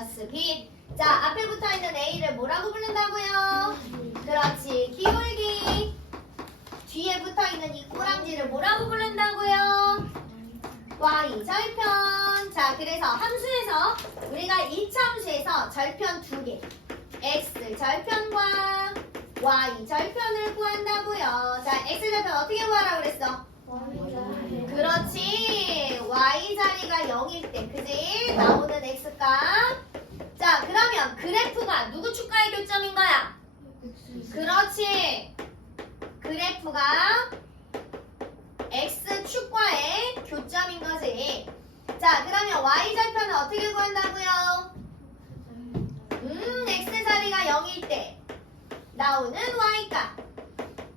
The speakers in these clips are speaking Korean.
플러스 B. 자, 앞에 붙어있는 A를 뭐라고 부른다고요? 그렇지, 기울기. 뒤에 붙어있는 이 꼬랑지를 뭐라고 부른다고요? Y 절편. 자, 그래서 함수에서 우리가 1차 함수에서 절편 2개, X 절편과 Y 절편을 구한다고요. 자, X 절편 어떻게 구하라고 그랬어? 그렇지. Y 자리가 0일 때, 그지? 나오는 X값. 자, 그러면 그래프가 누구 축과의 교점인 거야? 그렇지. 그래프가 X 축과의 교점인 거지. 자, 그러면 Y 절편은 어떻게 구한다고요? X 자리가 0일 때 나오는 Y값.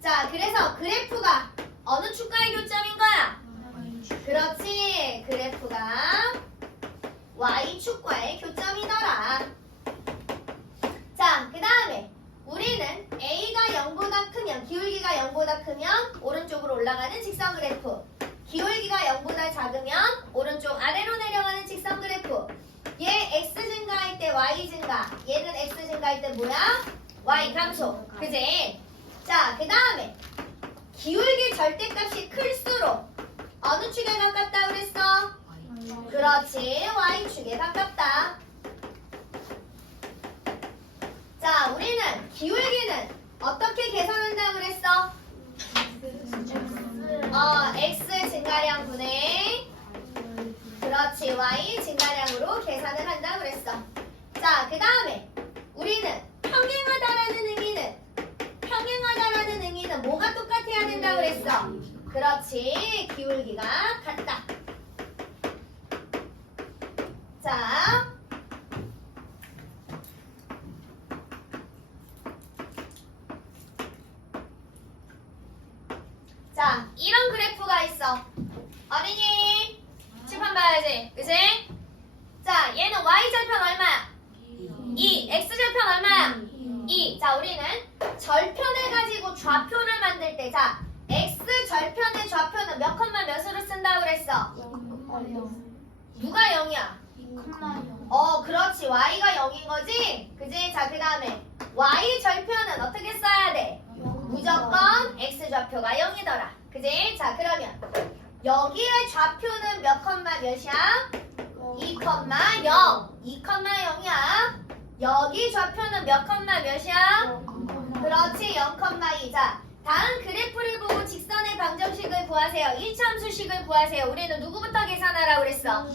자, 그래서 그래프가 어느 축과의 교점인 거야? 그렇지. 그래프가 Y 축과의 교점이더라. 자, 그 다음에 우리는 A가 0보다 크면, 기울기가 0보다 크면 오른쪽으로 올라가는 직선 그래프, 기울기가 0보다 작으면 오른쪽 아래로 내려가는 직선 그래프. 얘 X 증가할 때 Y 증가, 얘는 X 증가할 때 뭐야? Y 감소. 그지? 자, 그 다음에 기울기 절대값이 클수록 어느 축에 가깝다 그랬어? 그렇지, Y축에 가깝다. 자, 우리는 기울기는 어떻게 계산한다고 그랬어? X 증가량 분의 그렇지, Y 증가량으로 계산을 한다고 그랬어. 자, 그 다음에 우리는 평행하다라는 의미는 뭐가 똑같아야 된다고 그랬어? 그렇지, 기울기가 같다. 자, 이런 그래프가 있어. 어린이 칠판 봐야지, 그치? 자, 얘는 Y절편 얼마야? 2. X절편 얼마야? 2. 자, 우리는 절편을 가지고 좌표를 만들 때, 자, X절편의 좌표는 몇 컴마 몇으로 쓴다고 그랬어? 누가 0이야? 그렇지. Y가 0인 거지? 그지? 자, 그 다음에 Y절편은 어떻게 써야 돼? 무조건 X좌표가 0이더라. 그지? 자, 그러면 여기의 좌표는 몇 컴마 몇이야? 2,0. 2,0이야. 여기 좌표는 몇 컴마 몇이야? 그렇지, 0,2. 자, 다음 그래프를 보고 직선의 방정식을 구하세요. 1차 함수식을 구하세요. 우리는 누구부터 계산하라고 그랬어?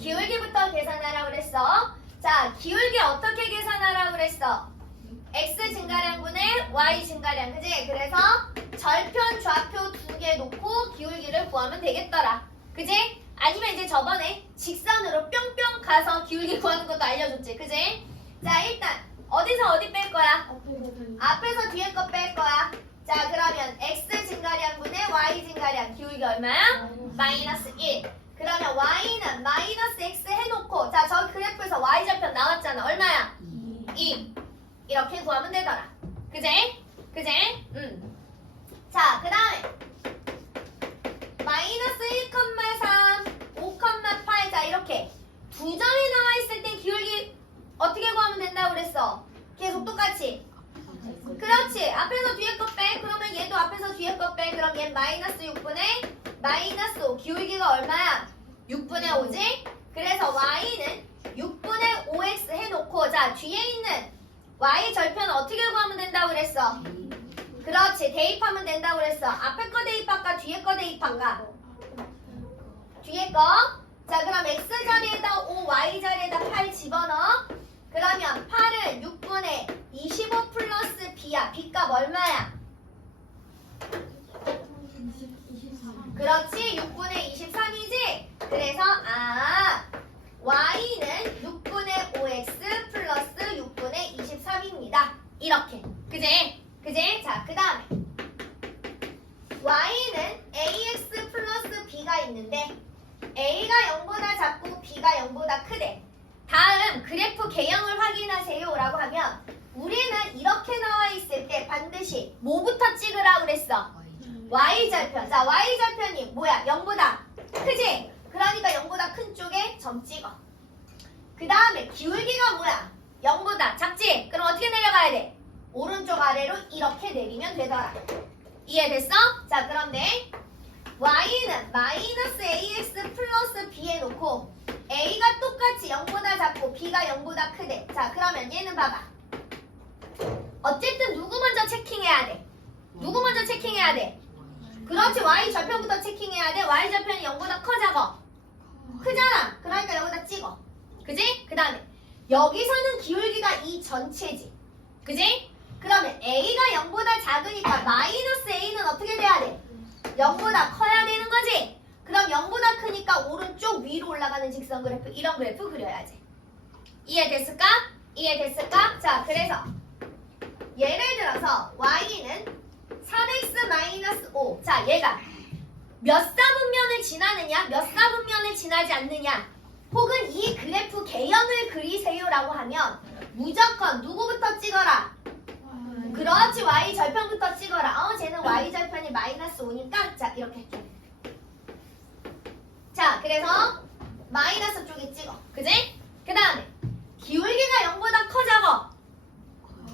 기울기부터 계산하라고 그랬어. 자, 기울기 어떻게 계산하라고 그랬어? X 증가량분의 Y 증가량, 그지? 그래서 절편 좌표 2개 놓고 기울기를 구하면 되겠더라. 그지? 아니면 이제 저번에 직선으로 뿅뿅 가서 기울기 구하는 것도 알려줬지. 그지? 자, 일단 어디서 어디 뺄 거야? 앞에서 뒤에 거 뺄 거야. 자, 그러면 X 증가량분의 Y 증가량, 기울기 얼마야? 마이너스 1. 그러면 Y는 마이너스 X 해놓고, 자, 저 그래프에서 Y절편 나왔잖아. 얼마야? 2. 이렇게 구하면 되더라. 그지? 그지? 자, 그 다음에 마이너스 1,3, 5,8. 자, 이렇게 두 점이 나와 있을 때 기울기 어떻게 구하면 된다고 그랬어? 계속 똑같이. 그렇지. 앞에서 뒤에 거 빼. 그러면 얘도 앞에서 뒤에 거 빼. 그럼 얘 마이너스 6분의 마이너스 5. 기울기가 얼마야? 6분의 5지? 그래서 Y는 6분의 5X 해놓고, 자, 뒤에 있는 Y 절편은 어떻게 구하면 된다고 그랬어? 그렇지, 대입하면 된다고 그랬어. 앞에 거 대입할까? 뒤에 거 대입할까? 뒤에 거. 자, 그럼 X 자리에다 5, Y 자리에다 8 집어넣어. 그러면 8은 6분의 25 플러스 B야. B값 얼마야? 그렇지, 6분의 23이지? 그래서 Y는 6분의 5X 플러스 6분의 23입니다. 이렇게. 그지? 그지? 자, 그 다음에 Y는 AX 플러스 B가 있는데 A가 0보다 작고 B가 0보다 크대. 다음 그래프 개형을 확인하세요 라고 하면 우리는 이렇게 나와 있을 때 반드시 뭐부터 찍으라고 그랬어? Y절편. 자, Y절편이 뭐야? 0보다 크지? 그러니까 0보다 큰 쪽에 점 찍어. 그 그 다음에 기울기가 뭐야? 0보다 작지? 그럼 어떻게 내려가야 돼? 오른쪽 아래로 이렇게 내리면 되더라. 이해됐어? 자, 그런데 y는 마이너스 ax 플러스 b 해놓고 a가 똑같이 0보다 작고 b가 0보다 크대. 자, 그러면 얘는 봐봐. 어쨌든 누구 먼저 체킹해야 돼? 누구 먼저 체킹해야 돼? 그렇지, y 절편부터 체킹해야 돼. y 절편이 0보다 커 작아? 크잖아. 그러니까 여기다 찍어. 그지? 그 다음에 여기서는 기울기가 이 전체지. 그지? 그러면 a가 0보다 작으니까 마이너스 a는 어떻게 돼야 돼? 0보다 커야 되는 거지? 그럼 0보다 크니까 오른쪽 위로 올라가는 직선 그래프, 이런 그래프 그려야지. 이해됐을까? 이해됐을까? 자, 그래서 예를 들어서 y는 3x-5. 자, 얘가 몇 사분면을 지나느냐, 몇 사분면을 지나지 않느냐, 혹은 이 그래프 개형을 그리세요라고 하면 무조건 누구부터 찍어라? 그렇지, y 절편부터 찍어라. 쟤는 y 절편이 마이너스 5니까 자, 이렇게 할게. 자, 그래서 마이너스 쪽에 찍어. 그지? 그 다음에 기울기가 0보다 커 작아?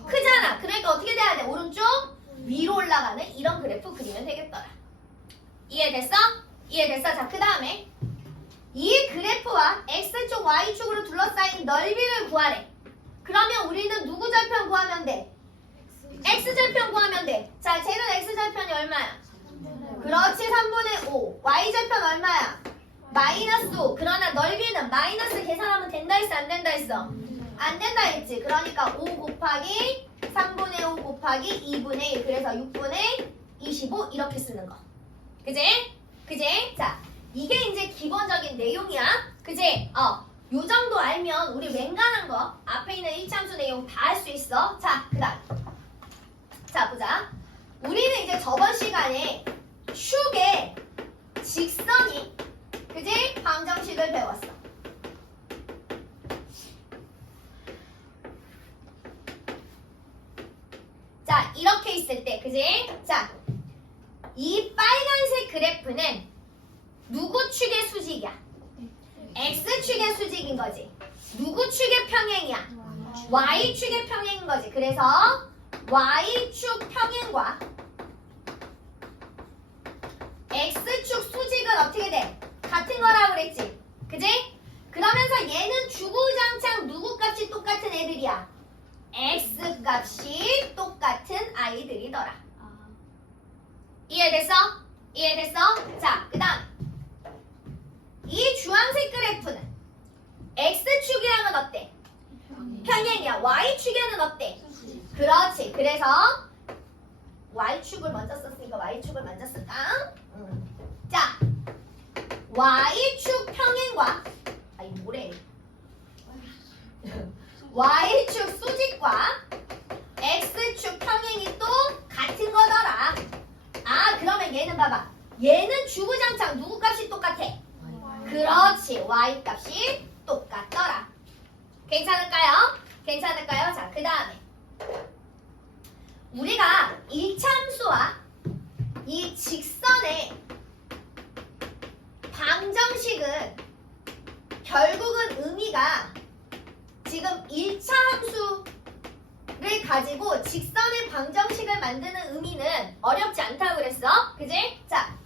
크잖아. 그러니까 어떻게 돼야 돼? 오른쪽 위로 올라가는 이런 그래프 그리면 되겠더라. 이해됐어? 이해됐어? 자, 그 다음에 이 그래프와 x축, y축으로 둘러싸인 넓이를 구하래. 그러면 우리는 누구 절편 구하면 돼? x절편 구하면 돼. 자, 쟤는 x절편이 얼마야? 그렇지, 3분의 5. y절편 얼마야? 마이너스 5. 그러나 넓이는 마이너스 계산하면 된다 했어? 안 된다 했어? 안 된다 했지. 그러니까 5 곱하기 3분의 5 곱하기 2분의 1. 그래서 6분의 25 이렇게 쓰는 거. 그지? 그지? 자, 이게 이제 기본적인 내용이야. 그지? 요 정도 알면 우리 웬간한 거 앞에 있는 일참수 내용 다 할 수 있어. 자, 그 다음. 자, 보자. 우리는 이제 저번 시간에 축의 직선이, 그지? 방정식을 배웠어. 자, 이렇게 있을 때, 그지? 자, 이 빨간색 그래프는 누구 축의 수직이야? x축의 수직인 거지. 누구 축의 평행이야? y축의 평행인 거지. 그래서 y축 평행과 x축 수직은 어떻게 돼? 같은 거라고 그랬지. 그지? 그러면서 얘는 주구장창 누구 값이 똑같은 애들이야? x 값이 똑같은 아이들이더라. 이해됐어? 이해됐어? 자, 그 다음 이 주황색 그래프는 x축이랑은 어때? 평행이야. y축에는 어때? 그렇지. 그래서 y축을 먼저 썼으니까 y축을 먼저 쓸까? 자, y축 평행과 아이 뭐래? y축 수직과 x축 평행이 또 같은 거더라. 아, 그러면 얘는 봐봐. 얘는 주구장창 누구 값이 똑같아? 그렇지. y 값이 똑같더라. 괜찮을까요? 괜찮을까요? 자, 그 다음에 우리가 일참수와 이 직선의 방정식은 결국은 의미가 지금 1차 함수를 가지고 직선의 방정식을 만드는 의미는 어렵지 않다고 그랬어. 그지? 자,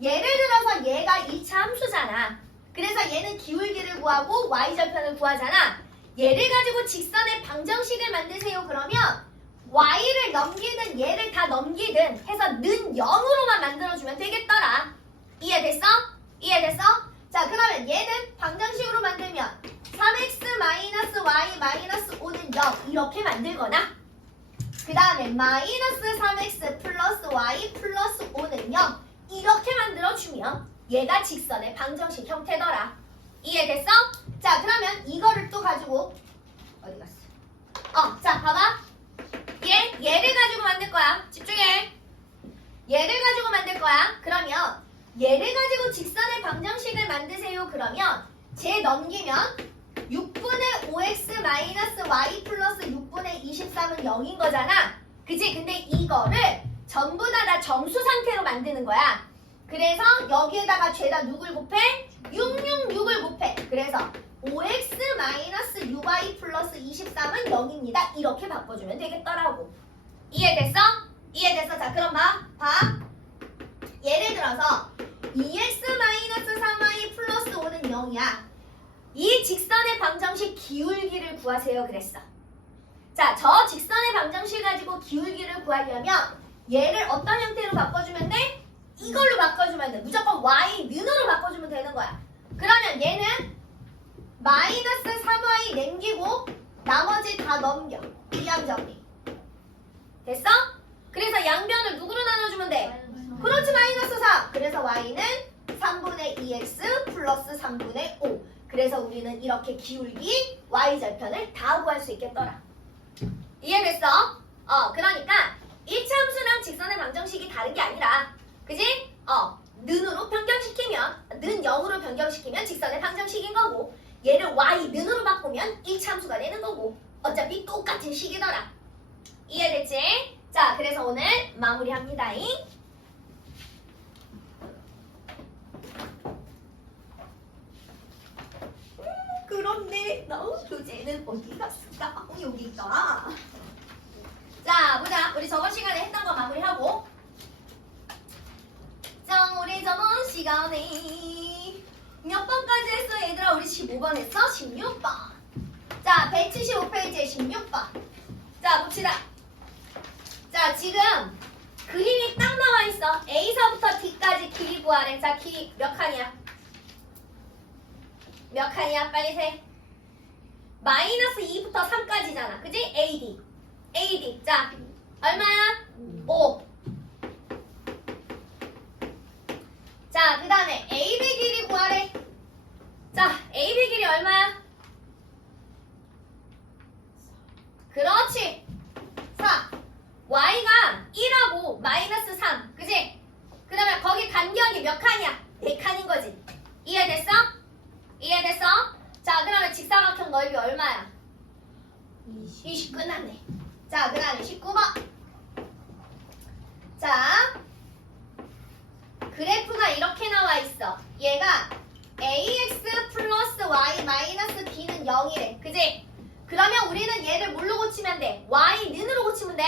예를 들어서 얘가 2차 함수잖아. 그래서 얘는 기울기를 구하고 y절편을 구하잖아. 얘를 가지고 직선의 방정식을 만드세요. 그러면 y를 넘기든 얘를 다 넘기든 해서 는 0으로만 만들어주면 되겠더라. 이해됐어? 이해됐어? 자, 그러면 얘는 방정식으로 만들면 3x-y-5는 0 이렇게 만들거나, 그 다음에 마이너스 3x 플러스 y 플러스 5는 0 이렇게 만들어주면 얘가 직선의 방정식 형태더라. 이해됐어? 자, 그러면 이거를 또 가지고 어디 갔어? 자, 봐봐. 얘를 가지고 만들 거야. 집중해. 얘를 가지고 만들 거야. 그러면 얘를 가지고 직선의 방정식을 만드세요. 그러면 쟤 넘기면 6분의 5x 마이너스 y 플러스 6분의 23은 0인 거잖아. 그치? 근데 이거를 전부 다 정수 상태로 만드는 거야. 그래서 여기에다가 죄다 누굴 곱해? 666을 곱해. 그래서 5x 마이너스 이렇게 바꿔주면 되겠더라고. 이해됐어? 이해됐어? 자, 그럼 봐. 예를 들어서 2x-3y 플러스 5는 0이야. 이 직선의 방정식 기울기를 구하세요 그랬어. 자, 저 직선의 방정식 가지고 기울기를 구하려면 얘를 어떤 형태로 바꿔주면 돼? 이걸로 바꿔주면 돼. 무조건 y는으로 바꿔주면 되는 거야. 그러면 얘는 마이너스 3y 남기고 나머지 다 넘겨. 이항정리. 됐어? 그래서 양변을 누구로 나눠주면 돼? 그렇지, 마이너스 4. 그래서 y는 3분의 2x 플러스 3분의 5. 그래서 우리는 이렇게 기울기 y절편을 다 구할 수 있겠더라. 이해됐어? 그러니까 이차함수랑 직선의 방정식이 다른 게 아니라, 그지? 는으로 변경시키면, 는 0으로 변경시키면 직선의 방정식인 거고, 얘를 y는으로 바꾸면 이차함수가 되는 거고, 어차피 똑같은 식이더라. 이해됐지? 자, 그래서 오늘 마무리합니다잉. 그런데 나 교재는 어디 갔을까? 여기 있다. 자, 보자. 우리 저번 시간에 했던 거 마무리하고. 자, 우리 저번 시간에 몇 번까지 했어, 얘들아? 우리 15번 했어? 16번. 자, 175페이지에 16번. 자, 봅시다. 자, 지금 그림이 딱 나와 있어. A서부터 D까지 길이 구하래. 자, 길이 몇 칸이야? 몇 칸이야? 빨리 세. 마이너스 2부터 3까지잖아. 그지? AD. 자, 얼마야? 5. 자, 그 다음에 AB 길이 구하래. 자, AB 길이 얼마야? 그렇지. 4. Y가 1하고 마이너스 3. 그지? 그 다음에 거기 간격이 몇 칸이야? 4칸인 거지. 이해됐어? 이해됐어? 자, 그러면 직사각형 넓이 얼마야? 20 끝났네. 자, 그 다음에 19번. 자, 그래프가 이렇게 나와 있어. 얘가 ax 플러스 y 마이너스 b는 0이래. 그지? 그러면 우리는 얘를 뭘로 고치면 돼? y는으로 고치면 돼.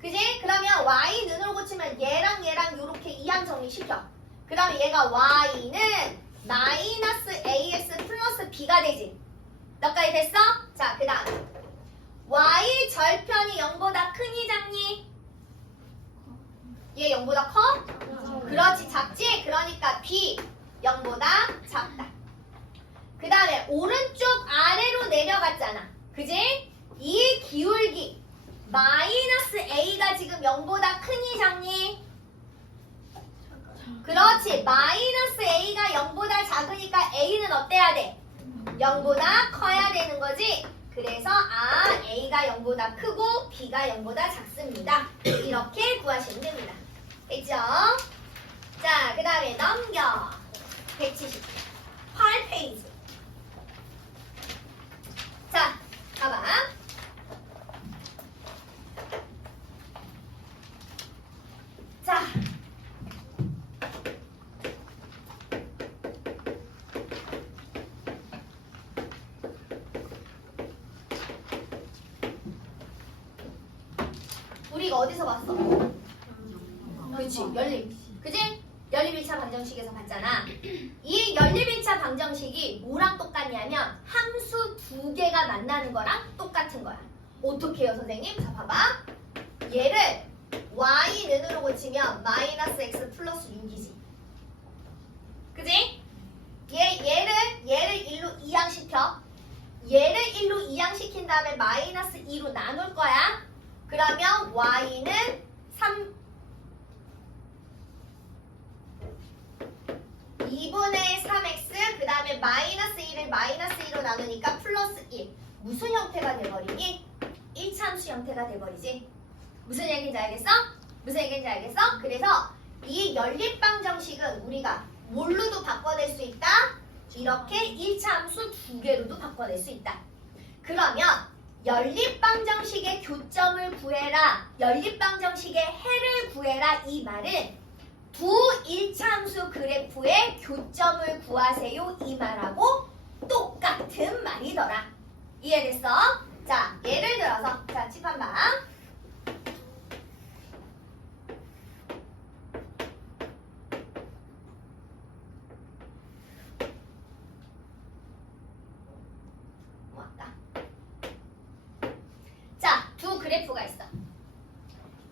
그지? 그러면 y는으로 고치면 얘랑 요렇게 이항 정리시켜. 그러면 얘가 y는 마이너스 ax 플러스 b가 되지. 몇까지 됐어? 자, 그 다음 y 절편이 0보다 크니 작니? 얘 0보다 커? 그렇지, 작지? 그러니까 b 0보다 작다. 그 다음에 오른쪽 아래로 내려갔잖아. 그지? 이 기울기 마이너스 a가 지금 0보다 크니 작니? 그렇지, 마이너스 a가 0보다 작으니까 a는 어때야 돼? 0보다 커야 되는 거지. 그래서 a가 0보다 크고 b가 0보다 작습니다. 이렇게 구하시면 됩니다. 됐죠? 자, 그 다음에 넘겨. 178페이지. 자, 봐봐. 자, 우리가 어디서 봤어? 그렇지, 연립. 그지? 연립 1차 방정식에서 봤잖아. 이 연립 1차 방정식이 뭐랑 똑같냐면 함수 두 개가 만나는 거랑 똑같은 거야. 어떻게 해요, 선생님? 자, 봐봐. 얘를 y는으로 고치면 마이너스 x 플러스 6이지. 그지? 얘를 1로 이항시켜. 얘를 1로 이항시킨 다음에 마이너스 2로 나눌 거야. 그러면 y는 2분의 3x 그 다음에 마이너스 1을 마이너스 2로 나누니까 플러스 1. 무슨 형태가 돼버리니? 1차함수 형태가 돼버리지. 무슨 얘기인지 알겠어? 무슨 얘기인지 알겠어? 그래서 이 연립방정식은 우리가 뭘로도 바꿔낼 수 있다? 이렇게 1차함수 두 개로도 바꿔낼 수 있다. 그러면 연립방정식의 교점을 구해라, 연립방정식의 해를 구해라, 이 말은 두 1차함수 그래프의 교점을 구하세요, 이 말하고 똑같은 말이더라. 이해됐어? 자, 예를 들어서 자, 그래프가 있어.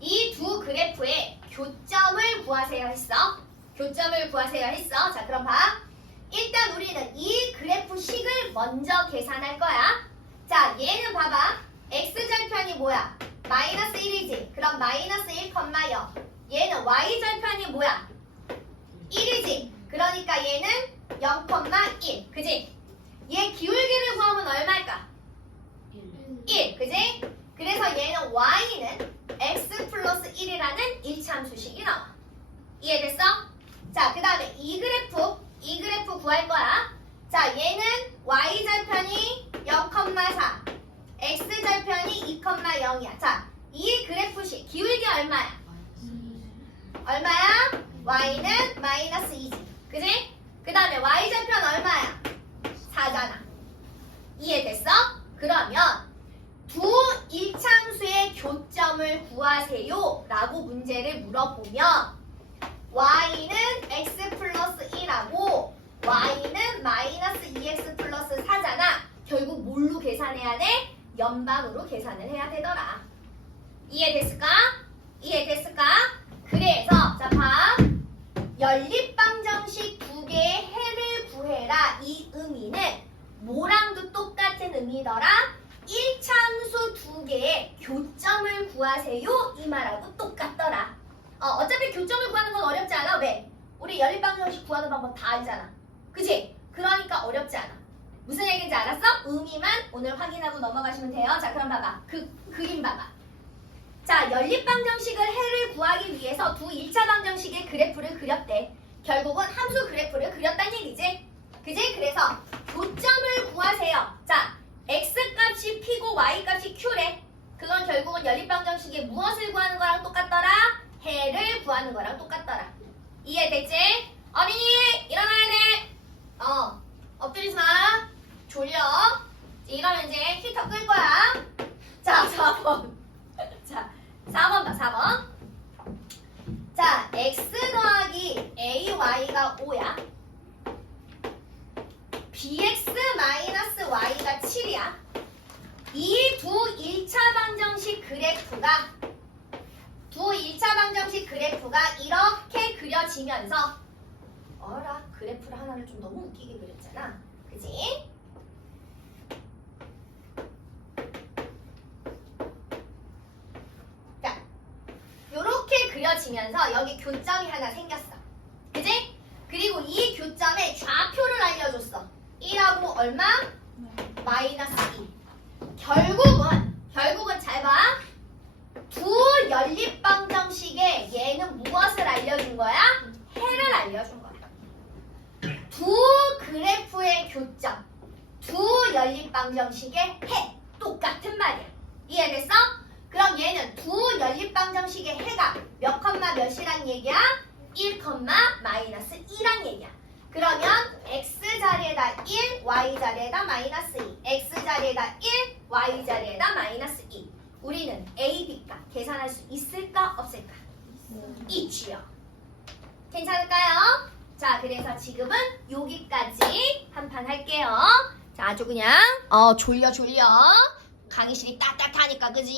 이 두 그래프의 교점을 구하세요 했어. 교점을 구하세요 했어. 자, 그럼 봐. 일단 우리는 이 그래프식을 먼저 계산할 거야. 자, 얘는 봐봐. x절편이 뭐야? 마이너스 1이지. 그럼 마이너스 1,0. 얘는 y절편이 뭐야? 1이지. 그러니까 얘는 0,1. 그지? 얘 기울기를 구하면 얼마일까? 1. 그지? 그래서 얘는 y는 x 플러스 1이라는 일차함수식이 나와. 이해됐어? 자, 그 다음에 이 그래프 구할 거야. 자, 얘는 y절편이 0,4, x절편이 2,0이야. 자, 이 그래프식 기울기 얼마야? 얼마야? y는 마이너스 2지. 그지? 그 다음에 y절편 얼마야? 4잖아. 이해됐어? 그러면 두 일차함수의 교점을 구하세요 라고 문제를 물어보면 y는 x 플러스 1하고 y는 마이너스 2x 플러스 4잖아. 결국 뭘로 계산해야 돼? 연방으로 계산을 해야 되더라. 이해됐을까? 이해됐을까? 그래서 자, 봐. 연립방정식 두 개의 해를 구해라. 이 의미는 뭐랑도 똑같은 의미더라. 일차함수 두 개의 교점을 구하세요. 이 말하고 똑같더라. 어차피 교점을 구하는 건 어렵지 않아. 왜? 우리 연립방정식 구하는 방법 다 알잖아. 그치? 그러니까 어렵지 않아. 무슨 얘기인지 알았어? 의미만 오늘 확인하고 넘어가시면 돼요. 자, 그럼 봐봐. 그림 봐봐. 자, 연립방정식을 해를 구하기 위해서 두 1차 방정식의 그래프를 그렸대. 결국은 함수 그래프를 그렸단 얘기지. 그지? 그래서 교점을 구하세요. 자, x값이 p고 y값이 q래. 그건 결국은 연립방정식의 무엇을 구하는 거랑 똑같더라? 해를 구하는 거랑 똑같더라. 이해됐지? 어린이 일어나야 돼. 엎드리지 마. 졸려. 이러면 이제 히터 끌 거야. 자, 4번. 자, 4번 봐, 4번. 자, x 더하기 ay가 5야. bx 마이너스 y가 7이야. 이 두 1차 방정식 그래프가 이렇게 그려지면서 어라, 그래프를 하나를 좀 너무 웃기게 그렸잖아. 그지? 자, 요렇게 그려지면서 여기 교점이 하나 생겼어. 그지? 그리고 이 교점의 좌표를 알려줬어. 1하고 얼마? 마이너스 2. 결국은 잘 봐. 두 연립방정식에 얘는 무엇을 알려준 거야? 해를 알려준 거야. 두 그래프의 교점, 두 연립방정식의 해, 똑같은 말이야. 이해됐어? 그럼 얘는 두 연립방정식의 해가 몇 컴마 몇이란 얘기야? 1, 마이너스 2란 얘기야. 그러면 x 자리에다 1, y 자리에다 마이너스 2, x 자리에다 1, y 자리에다 마이너스 2. 우리는 a, b값 계산할 수 있을까 없을까? 있지요. 괜찮을까요? 자, 그래서 지금은 여기까지 한 판 할게요. 자, 아주 그냥 졸려 강의실이 따뜻하니까 그지?